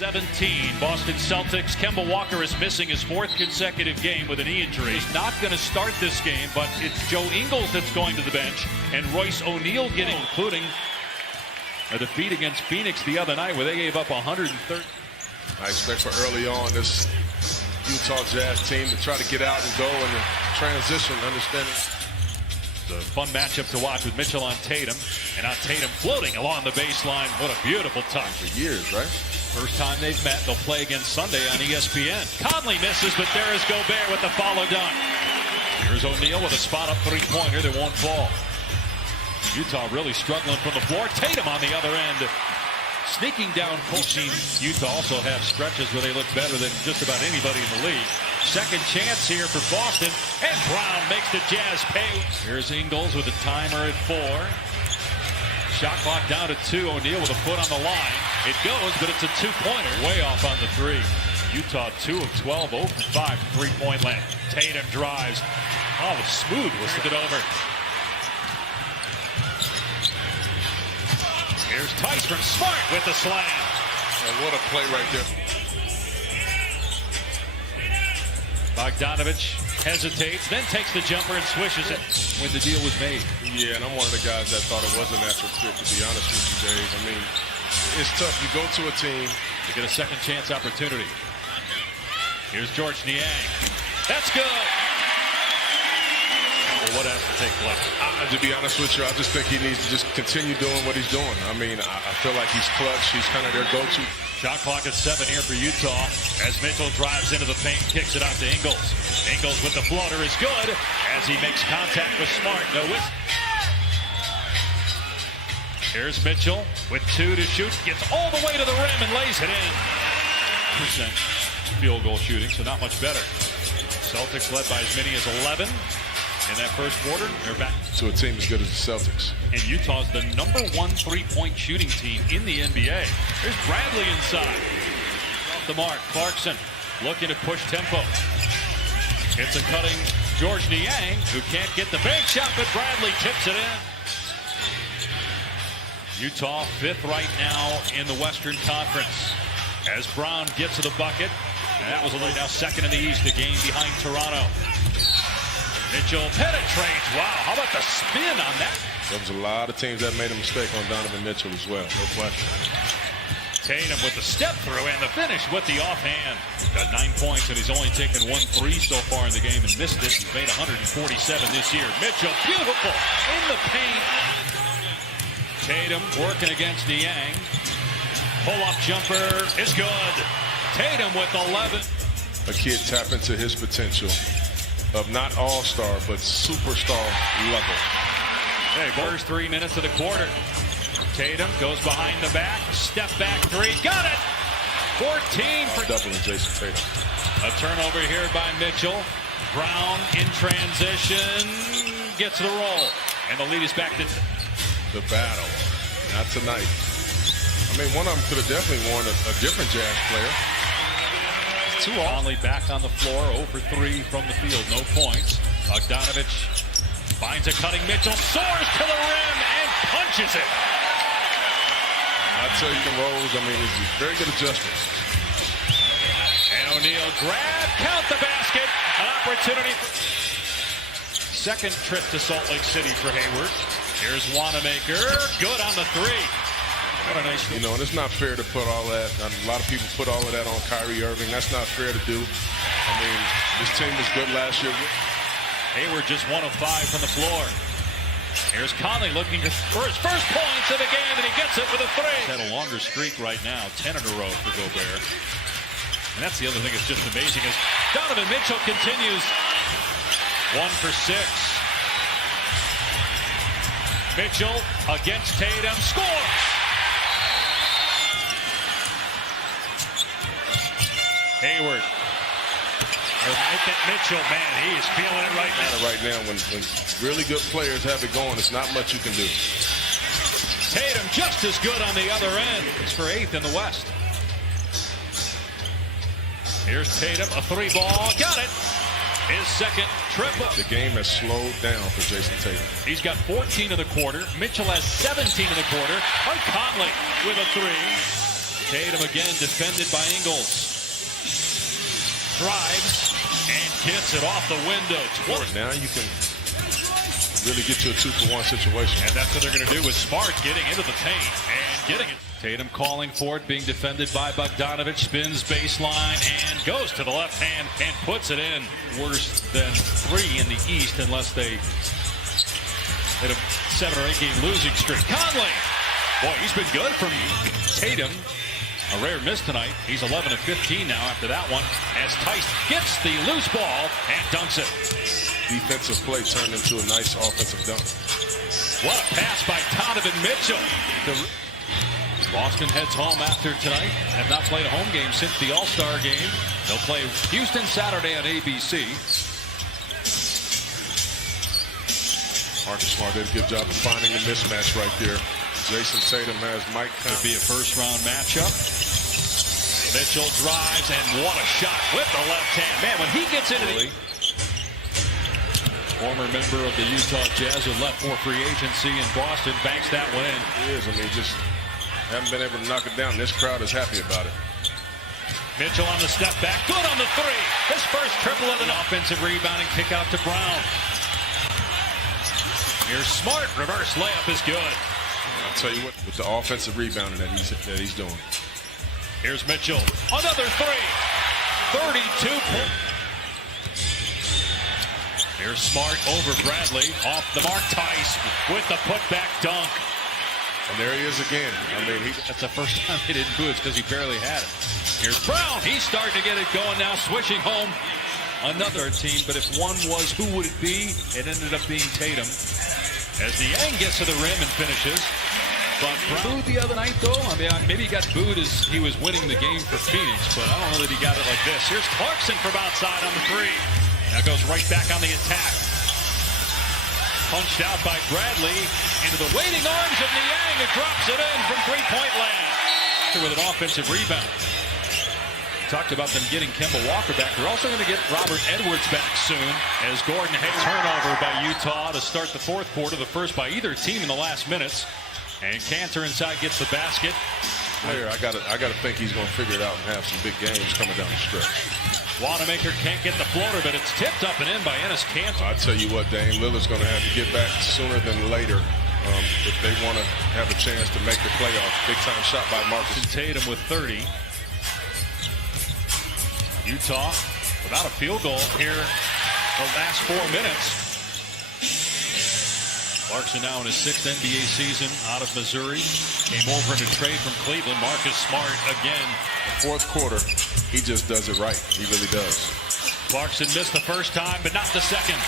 17, Boston Celtics. Kemba Walker is missing his fourth consecutive game with a knee injury. He's not going to start this game, but it's Joe Ingles that's going to the bench, and Royce O'Neal including a defeat against Phoenix the other night where they gave up 130. I expect for early on this Utah Jazz team to try to get out and go in the transition, understanding. It's a fun matchup to watch with Mitchell on Tatum, and now Tatum floating along the baseline. What a beautiful touch. For years, right? First time they've met, they'll play again Sunday on ESPN. Conley misses, but there is Gobert with the follow dunk. Here's O'Neal with a spot-up three-pointer that won't fall. Utah really struggling from the floor. Tatum on the other end. Sneaking down. Utah also have stretches where they look better than just about anybody in the league. Second chance here for Boston, and Brown makes the Jazz pay. Here's Ingles with a timer at 4. Shot clock down to 2. O'Neal with a foot on the line. It goes, but it's a two-pointer. Way off on the 3. Utah 2 of 12, 0 for 5 three-point land. Tatum drives. Oh, smooth was it over. Here's Tice from Smart with the slam. And what a play right there. Bogdanovich hesitates, then takes the jumper and swishes it when the deal was made. Yeah, and I'm one of the guys that thought it was a natural fit, to be honest with you, Dave. I mean, it's tough. You go to a team to get a second chance opportunity. Here's George Niang. That's good. Well, what has to take place? To be honest with you, I just think he needs to just continue doing what he's doing. I mean, I feel like he's clutch. He's kind of their go-to. Shot clock at 7 here for Utah as Mitchell drives into the paint, kicks it out to Ingles. Ingles with the floater is good as he makes contact with Smart. No whistle. Here's Mitchell with 2 to shoot. Gets all the way to the rim and lays it in. Percent field goal shooting, so not much better. Celtics led by as many as 11 in that first quarter. They're back to a team as good as the Celtics. And Utah's the #1 3-point shooting team in the NBA. There's Bradley inside. Off the mark. Clarkson looking to push tempo. It's a cutting George Niang who can't get the bank shot, but Bradley tips it in. Utah 5th right now in the Western Conference as Brown gets to the bucket. And that was now 2nd in the East, a game behind Toronto. Mitchell penetrates. Wow, how about the spin on that? There was a lot of teams that made a mistake on Donovan Mitchell as well. No question. Tatum with the step through and the finish with the offhand. Got 9 points and he's only taken 1 3 so far in the game and missed it. He's made 147 this year. Mitchell, beautiful in the paint. Tatum working against Niang. Pull-up jumper is good. Tatum with 11. A kid tap into his potential of not all-star, but superstar level. Hey, first 3 minutes of the quarter. Tatum goes behind the back. Step back 3. Got it! 14 for doubling Jason Tatum. A turnover here by Mitchell. Brown in transition. Gets the roll. And the lead is back to the battle. Not tonight. I mean, one of them could have definitely won a different Jazz player. Conley back on the floor, 0 for 3 from the field, no points. Bogdanovich finds a cutting Mitchell, soars to the rim and punches it. I tell you, the Rose, I mean, it's very good adjustments. And O'Neal grab, count the basket, an opportunity. Second trip to Salt Lake City for Hayward. Here's Wanamaker, good on the 3. What a nice and it's not fair to put all that. A lot of people put all of that on Kyrie Irving. That's not fair to do. I mean, this team was good last year. Hayward just 1 of 5 from the floor. Here's Conley looking for his first points of the game, and he gets it with a 3. He's had a longer streak right now, 10 in a row for Gobert. And that's the other thing that's just amazing is Donovan Mitchell continues 1 for 6. Mitchell against Tatum, scores! Hayward. Mitchell, man, he is feeling it right now. Right now, when really good players have it going, it's not much you can do. Tatum just as good on the other end. It's for 8th in the West. Here's Tatum, a 3-ball. Got it. His second triple. The game has slowed down for Jason Tatum. He's got 14 in the quarter. Mitchell has 17 in the quarter. And Conley with a 3. Tatum again defended by Ingles. Drives and gets it off the window. Now you can really get to a 2-for-1 situation. And that's what they're going to do with Smart getting into the paint and getting it. Tatum calling for it, being defended by Bogdanovich, spins baseline and goes to the left hand and puts it in. Worse than 3 in the East unless they hit a 7 or 8 game losing streak. Conley, boy, he's been good from Tatum. A rare miss tonight. He's 11 of 15 now after that one as Tice gets the loose ball and dunks it. Defensive play turned into a nice offensive dunk. What a pass by Donovan Mitchell. Boston heads home after tonight. Have not played a home game since the All-Star game. They'll play Houston Saturday on ABC. Marcus Smart did a good job of finding the mismatch right there. Jason Tatum has Mike. Could be a first-round matchup. Mitchell drives, and what a shot with the left hand. Man, when he gets into the... Former member of the Utah Jazz who left for free agency in Boston banks that one in. It is. I mean, just haven't been able to knock it down. This crowd is happy about it. Mitchell on the step back. Good on the 3. His first triple of the offensive rebound and kick out to Brown. Here's Smart. Reverse layup is good. I'll tell you what, with the offensive rebounding that he's doing. Here's Mitchell. Another 3. 32 points. Here's Smart over Bradley. Off the mark, Tice with the putback dunk. And there he is again. I mean, that's the first time he didn't do it because he barely had it. Here's Brown. He's starting to get it going now, swishing home. Another team, but if one was, who would it be? It ended up being Tatum. As the Yang gets to the rim and finishes. But Brown booed the other night, though. I mean, maybe he got booed as he was winning the game for Phoenix, but I don't know that he got it like this. Here's Clarkson from outside on the 3. Now goes right back on the attack. Punched out by Bradley into the waiting arms of Niang, who drops it in from three-point land. With an offensive rebound. Talked about them getting Kemba Walker back. They're also going to get Robert Edwards back soon as Gordon Hayward turnover by Utah to start the fourth quarter, the first by either team in the last minutes. And Cantor inside gets the basket. I gotta think he's going to figure it out and have some big games coming down the stretch. Wanamaker can't get the floater, but it's tipped up and in by Enes Kanter. I tell you what, Dame Lillard's going to have to get back sooner than later if they want to have a chance to make the playoffs. Big time shot by Marcus. Tatum with 30. Utah without a field goal here the last 4 minutes. Clarkson now in his 6th NBA season out of Missouri. Came over in a trade from Cleveland. Marcus Smart again. The fourth quarter, he just does it right. He really does. Clarkson missed the first time, but not the second.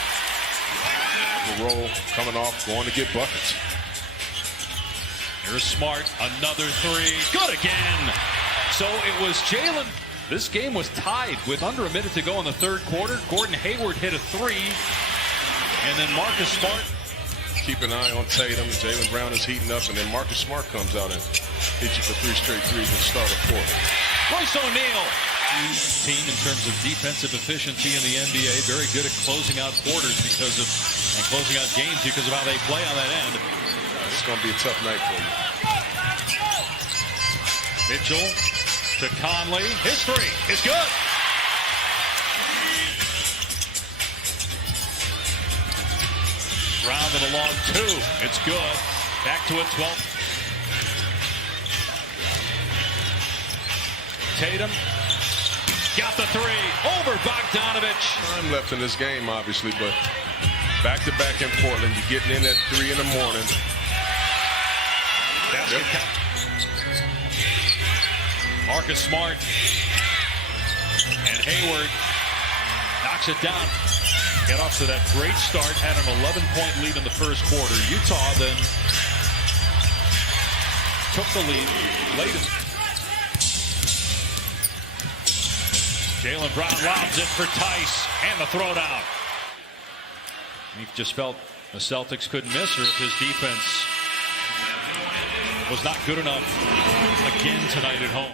The roll coming off, going to get buckets. Here's Smart, another 3. Good again. So it was Jalen. This game was tied with under a minute to go in the third quarter. Gordon Hayward hit a 3. And then Marcus Smart. Keep an eye on Tatum. Jaylen Brown is heating up, and then Marcus Smart comes out and hits you for 3 straight threes and start a fourth. Royce O'Neal. Team in terms of defensive efficiency in the NBA. Very good at closing out quarters and closing out games because of how they play on that end. It's going to be a tough night for you. Mitchell to Conley. His 3 is good. Brown with a long 2. It's good. Back to a 12. Tatum got the 3 over Bogdanovich. Time left in this game, obviously, but back-to-back in Portland. You're getting in at 3 in the morning. Yep. Marcus Smart and Hayward knocks it down. Get off to that great start. Had an 11-point lead in the first quarter. Utah then took the lead late. Jaylen Brown lobs it for Tice and the throwdown. He just felt the Celtics couldn't miss, or if his defense was not good enough again tonight at home.